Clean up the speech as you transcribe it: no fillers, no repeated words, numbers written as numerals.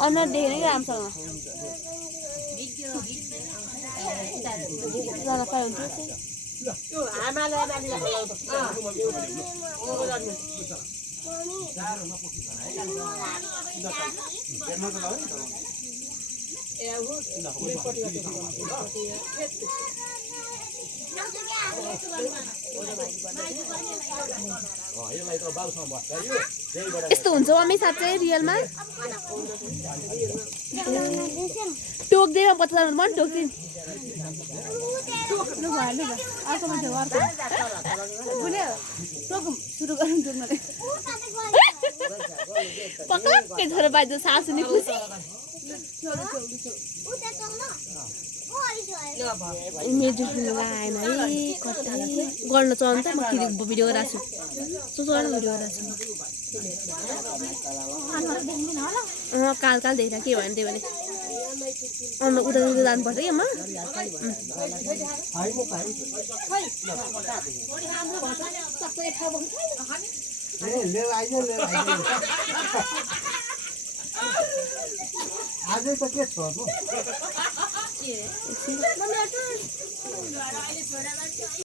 अनुहार देखेन कि राम्रोसँग जनाफाइ हुन्थ्यो यस्तो हुन्छ मम्मी साँच्चै रियलमा टोक्दैमा 50,000 मन टोक्दिन लु भएन ल अर्को मान्छे अर्को बुझ्यो टोकौँ सुरु गरौँ टोक्न पक्कै छोरा बाजु सासु नि खुसी इमेज आएन है कतै गर्न चाहन्छ म भिडियो गरिरहेको छु गर्न भिडियो गरिरहेको छु काल देख्दा के भयो त्यही भने उता जानुपर्छ कि अम्मा आज त के छ